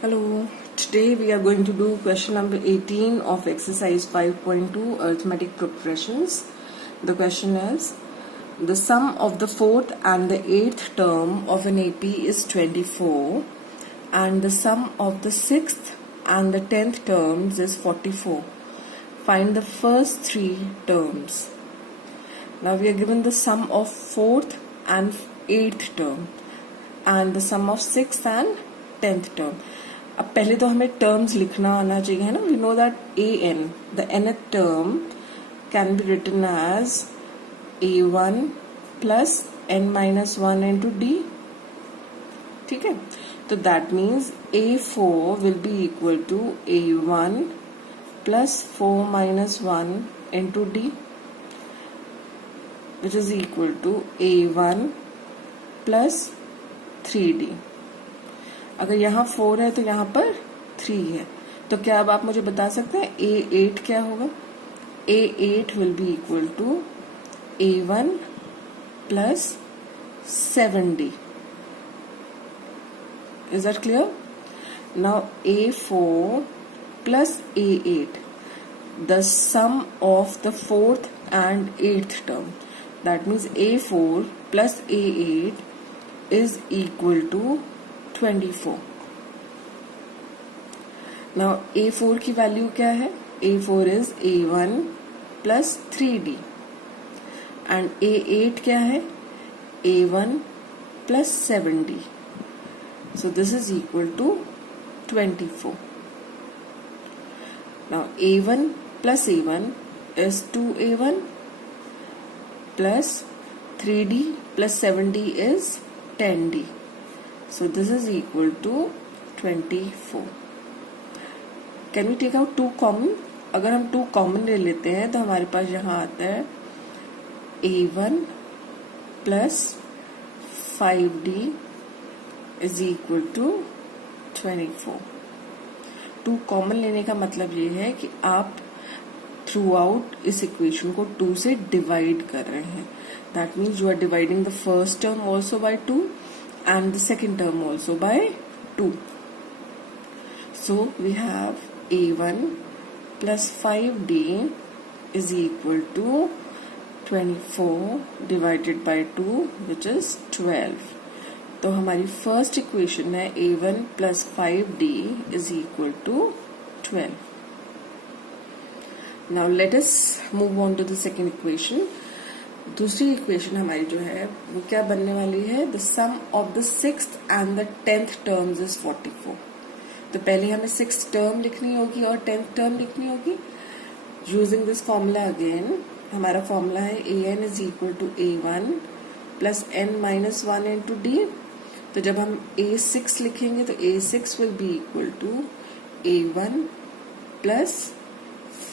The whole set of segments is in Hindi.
Hello, today we are going to do question number 18 of exercise 5.2 arithmetic progressions. The question is, the sum of the fourth and the eighth term of an AP is 24 and the sum of the sixth and the 10th terms is 44. Find the first three terms. Now we are given the sum of fourth and eighth term and the sum of sixth and 10th term. अब पहले तो हमें टर्म्स लिखना आना चाहिए है ना. We know that a n, the nth term can be written as a1 plus n-1 into d. ठीक है, तो that means a4 will be equal to a1 plus 4-1 into d, which is equal to a1 plus 3d. अगर यहाँ 4 है तो यहाँ पर 3 है, तो क्या अब आप मुझे बता सकते हैं A8 क्या होगा? A8 will be equal to A1 plus 7D. Is that clear? Now A4 plus A8, the sum of the fourth and eighth term, that means A4 plus A8 is equal to 24. Now A4 की वैल्यू क्या है? A4 is A1 plus 3D and A8 क्या है? A1 plus 7D. So this is equal to 24. Now A1 plus A1 is 2A1 plus 3D plus 7D is 10D. So this is equal to 24. Can we take out 2 common? अगर हम 2 कॉमन ले लेते हैं तो हमारे पास यहाँ आता है A1 plus 5D is equal to 24. 2 common लेने का मतलब ये है कि आप थ्रू आउट इस इक्वेशन को 2 से डिवाइड कर रहे हैं. That means you are dividing the first term also by 2 and the second term also by 2. So we have A1 plus 5D is equal to 24 divided by 2, which is 12. तो हमारी फर्स्ट इक्वेशन है A1 plus 5D is equal to 12. Now let us move on to the second equation. दूसरी इक्वेशन हमारी जो है वो क्या बनने वाली है? The sum of the sixth and the 10th terms is 44. तो पहले हमें सिक्स्थ टर्म लिखनी होगी और 10th टर्म लिखनी होगी. यूजिंग दिस फॉर्मूला अगेन, हमारा फॉर्मूला है an is equal to a1 plus n-1 into d. तो जब हम a6 लिखेंगे तो a6 will be equal to a1 plus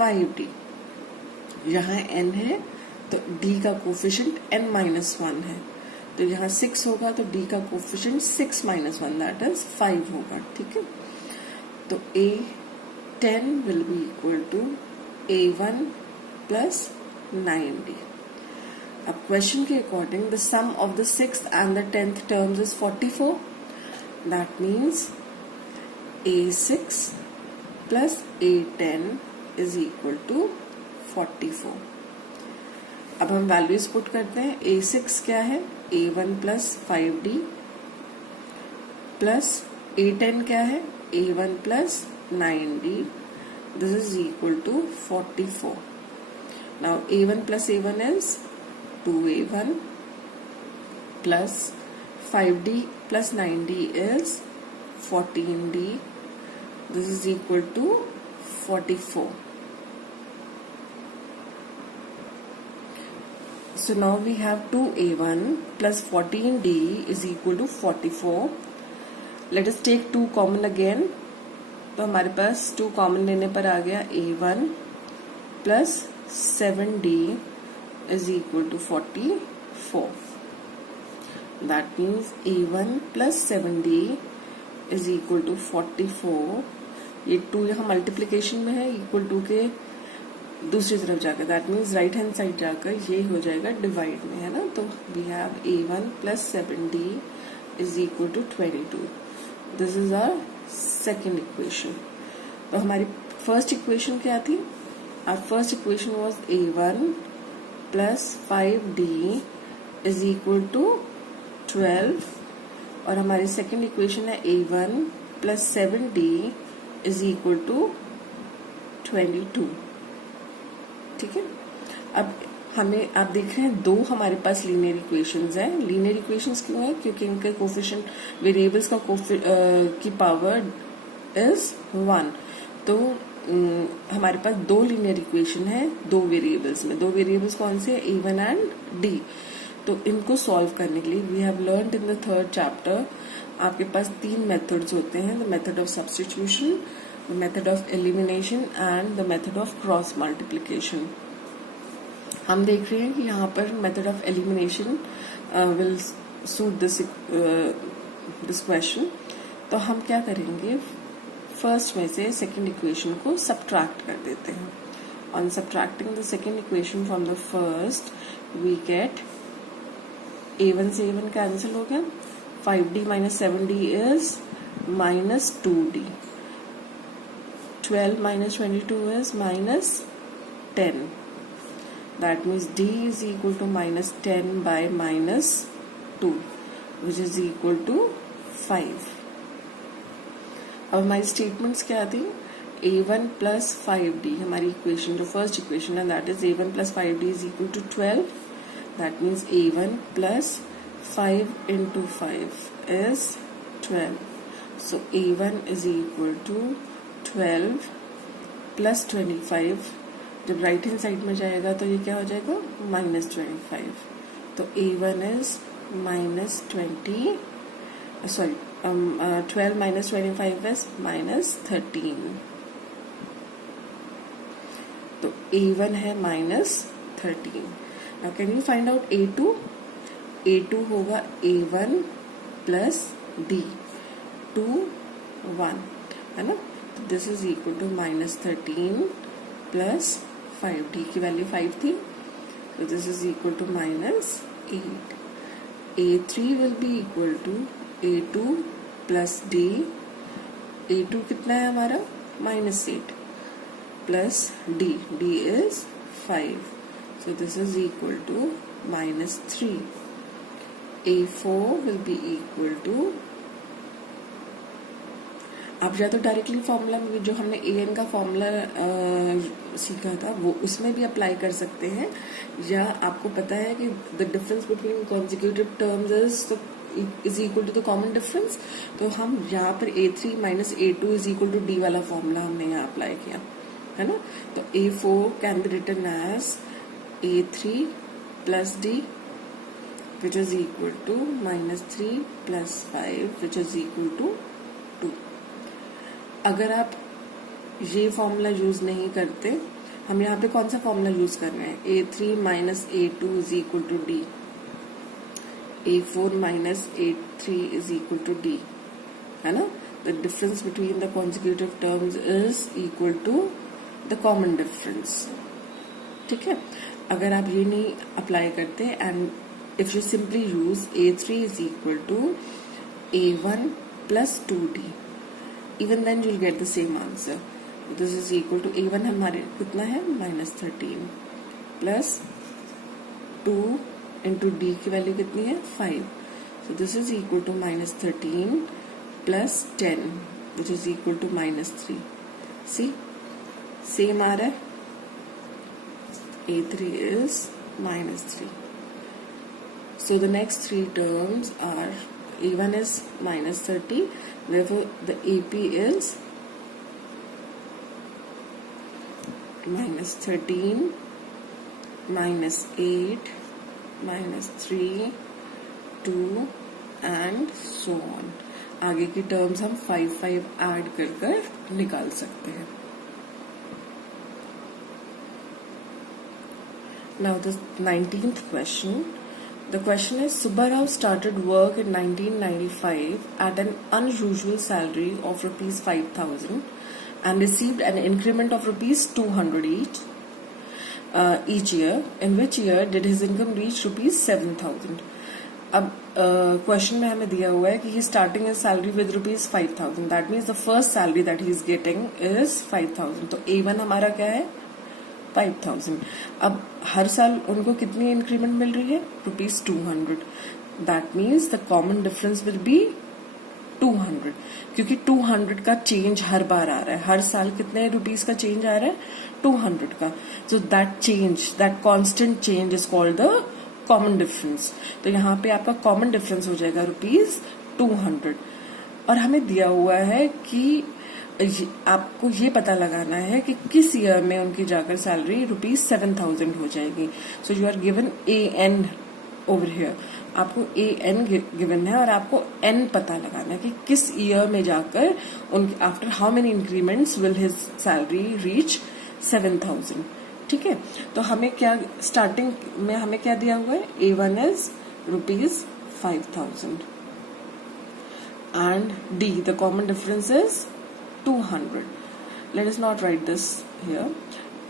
5d. यहाँ n है तो d का कोफिशिएंट n-1 है, तो यहाँ 6 होगा तो d का कोफिशिएंट 6-1 दैट इज 5 होगा. ठीक है, तो a10 will be equal to a1 plus 9d. अब क्वेश्चन के according the sum of the sixth and the 10th terms is 44. That means a6 plus a10 is equal to 44. अब हम वैल्यूज पुट करते हैं. A6 क्या है? A1 plus 5D plus A10 क्या है? A1 plus 9D. This is equal to 44. Now A1 plus A1 is 2A1 plus 5D plus 9D is 14D. This is equal to 44. So now we have 2A1 plus 14D is equal to 44. Let us take 2 common again. तो हमारे पास 2 कॉमन लेने पर आ गया A1 plus 7D is equal to 44. That means A1 plus 7D is equal to 44. ये 2 यहाँ मल्टीप्लीकेशन में है, इक्वल टू के दूसरी तरफ जाकर, that means right hand side जाकर ये हो जाएगा डिवाइड में, है ना. तो we have A1 plus 7D is equal to 22. This is our second equation. तो हमारी फर्स्ट इक्वेशन क्या थी? Our first equation was A1 plus 5D is equal to 12 और हमारी सेकेंड इक्वेशन है A1 plus 7D is equal to 22। ठीक है, अब हमें आप देख रहे हैं दो हमारे पास लीनियर इक्वेशंस हैं। लीनियर इक्वेशंस क्यों है? क्योंकि इनके कोफिशिएंट वेरिएबल्स का की पावर इज 1। तो हमारे पास दो लीनियर इक्वेशन है दो वेरिएबल्स में। दो वेरिएबल्स कौन से? A1 and D। तो इनको सॉल्व करने के लिए we have learned in the third chapter, आपके पास तीन मेथड्स होते हैं, the method of substitution, the method of elimination and the method of cross multiplication. हम देख रहे हैं कि यहाँ पर method of elimination will suit this question. तो हम क्या करेंगे, फर्स्ट में से सेकेंड इक्वेशन को सब्ट्रैक्ट कर देते हैं। On subtracting the second equation from the first we get A1 से A1 कैंसिल हो गया, 5D minus 7D is minus 2D, 12 minus 22 is minus 10. That means D is equal to minus 10 by minus 2, which is equal to 5. अब हमारी स्टेटमेंट्स क्या थी? A1 plus 5D हमारी इक्वेशन, जो फर्स्ट इक्वेशन है, that is A1 plus 5D is equal to 12. That means A1 plus 5 into 5 is 12. So A1 is equal to 12 plus 25। जब राइट हैंड साइड में जाएगा तो ये क्या हो जाएगा? माइनस 25। तो A1 is minus 12 minus 25 is minus 13। तो A1 है minus 13। Now can you find out A2? A2 होगा A1 प्लस D, 2 1, है ना? This is equal to minus 13 plus 5D की वैल्यू 5 थी, तो this is equal to minus 8। A3 will be equal to A2 plus D। A2 कितना है हमारा? Minus 8 plus D, D is 5, so this is equal to minus 3. A4 will be equal to, आप या तो डायरेक्टली फॉर्मूला में जो हमने an का फॉर्मूला सीखा था वो उसमें भी अप्लाई कर सकते हैं, या आपको पता है कि the difference between consecutive terms is equal to the common difference, तो हम यहाँ पर A3 minus A2 is equal to D वाला फॉर्मूला हमने यहाँ अप्लाई किया, है ना? तो A4 can be written as A3 plus D which is equal to minus 3 plus 5 which is equal to 2. अगर आप ये फॉर्मूला यूज नहीं करते, हम यहाँ पे कौन सा फॉर्मूला यूज कर रहे हैं? A3 minus A2 is equal to D, A4 minus A3 is equal to D, है ना? The difference between the consecutive terms is equal to the common difference. ठीक है, अगर आप ये नहीं अप्लाई करते and if you simply use A3 is equal to A1 plus 2D, even then you'll get the same answer. This is equal to A1 हमारे कितना है? minus 13 plus 2 into D की वैल्यू कितनी है? 5. So this is equal to minus 13 plus 10 which is equal to minus 3. See, same आ रहा है। A3 is minus 3. So the next three terms are A1 is minus 30, therefore the AP is minus 13, minus 8, minus 3, 2 and so on. आगे की टर्म्स हम 5 ऐड कर निकाल सकते हैं। Now the 19th question. The question is, Subba Rao started work in 1995 at an unusual salary of rupees 5,000 and received an increment of rupees 200 each year. In which year did his income reach rupees 7,000? अब क्वेश्चन में हमें दिया हुआ है कि he starting is salary with ₹5,000, that means the first salary that he is getting is 5,000। तो A1 हमारा क्या है 5,000। अब हर साल उनको कितनी इंक्रीमेंट मिल रही है ₹200, that means the common difference will be 200, क्योंकि 200 का चेंज हर बार आ रहा है, हर साल कितने रुपीस का चेंज आ रहा है 200 का। So that change, that constant change is called the common difference. तो यहाँ पे आपका कॉमन डिफरेंस हो जाएगा ₹200। और हमें दिया हुआ है कि आपको ये पता लगाना है कि किस ईयर में उनकी जाकर सैलरी ₹7,000 हो जाएगी। So you are given AN over here, आपको AN गिवन है और आपको N पता लगाना है कि किस ईयर में जाकर उनके after how many increments will his salary reach 7,000। ठीक है, तो हमें क्या स्टार्टिंग में हमें क्या दिया हुआ है A1 is ₹5,000 and D the common difference is 200. Let us not write this here.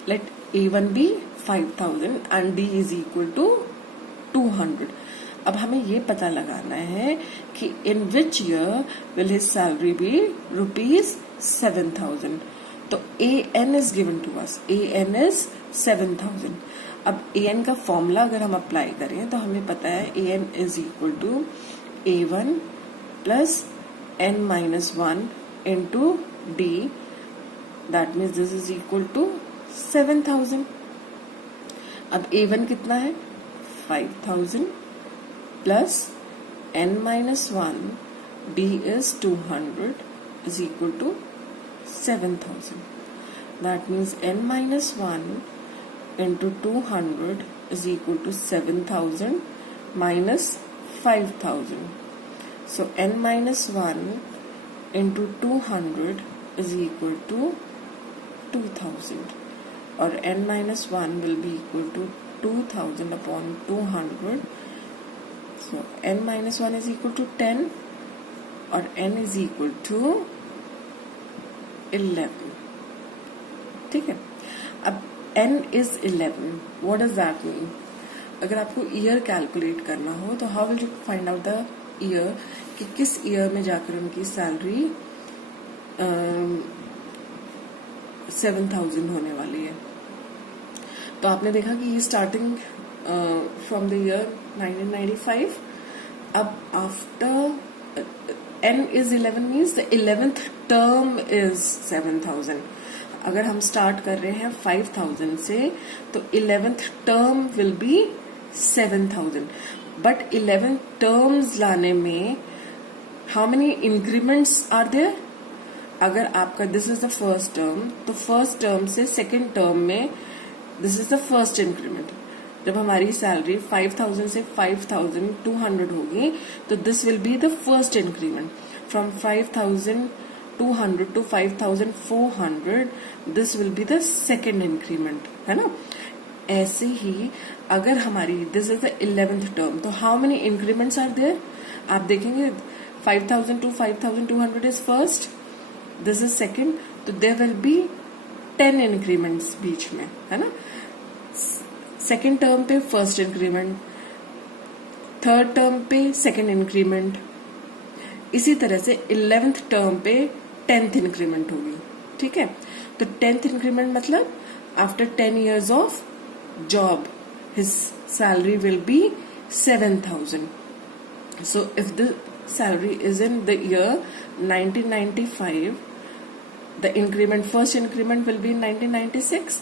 Let A1 be 5,000 and D is equal to 200. अब हमें ये पता लगाना है कि in which year will his salary be ₹7,000. तो AN is given to us. AN is 7,000. अब AN का फॉर्मूला अगर हम अप्लाई करें तो हमें पता है AN is equal to A1 plus N-1 into D. That means this is equal to 7,000. अब A1 कितना है 5,000 plus N-1, D is 200 is equal to 7,000. That means N-1 into 200 is equal to 7,000 minus 5,000. So N-1 into 200 is equal to 2,000, or N-1 will be equal to 2,000 upon 200. So N-1 is equal to 10 और N is equal to 11. ठीक है, अब N is 11. What does that mean? अगर आपको ईयर कैलकुलेट करना हो तो how will you find out the year कि किस ईयर में जाकर उनकी सैलरी 7,000 होने वाली है। तो आपने देखा कि ये स्टार्टिंग फ्रॉम द ईयर 1995। अब after N is 11 means the 11th term is 7,000। अगर हम स्टार्ट कर रहे हैं 5,000 से तो 11th term will be 7,000, but 11 terms लाने में how many increments are there? अगर आपका this is the first term, तो first term से second term में this is the first increment। जब हमारी सैलरी 5,000 से 5,200 होगी तो this will be the first increment from 5,200 to 5,400, this will be the second increment, है ना। ऐसे ही अगर हमारी this is the 11th term, तो how many increments are there? आप देखेंगे 5,000 to 5,200 is first, this is second, तो there will be 10 increments बीच में, है ना। सेकेंड टर्म पे फर्स्ट इंक्रीमेंट, थर्ड टर्म पे सेकेंड इंक्रीमेंट, इसी तरह से 11th टर्म पे 10th इंक्रीमेंट होगी। ठीक है, तो 10th इंक्रीमेंट मतलब after 10 years of job his salary will be 7,000। So if the salary is in the year 1995, the increment first increment will be in 1996,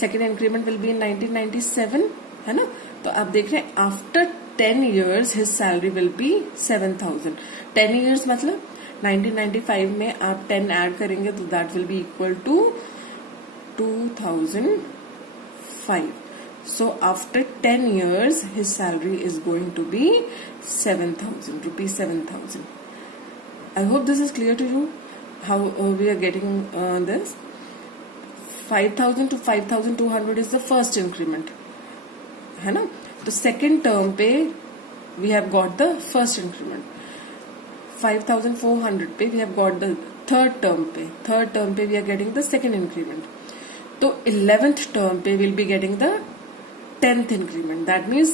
second increment will be in 1997, है ना। तो आप देख रहे हैं after 10 years his salary will be 7,000। 10 years मतलब 1995 में आप 10 ऐड करेंगे तो that will be equal to 2005। So after 10 years his salary is going to be 7,000 rupees, 7,000। I hope this is clear to you how we are getting this. 5,000 to 5,200 is the first increment, है ना। तो सेकेंड टर्म पे we have got the first increment, 5,400 पे we have got the third term पे we are getting the second increment। तो 11th term पे we'll be getting the 10th increment। That means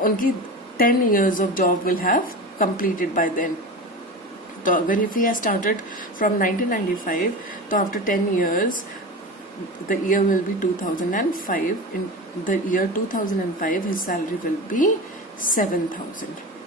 उनकी 10 years of job will have completed by then. तो अगर if he has started from 1995, तो after 10 years the year will be 2005. In the year 2005 his salary will be 7,000.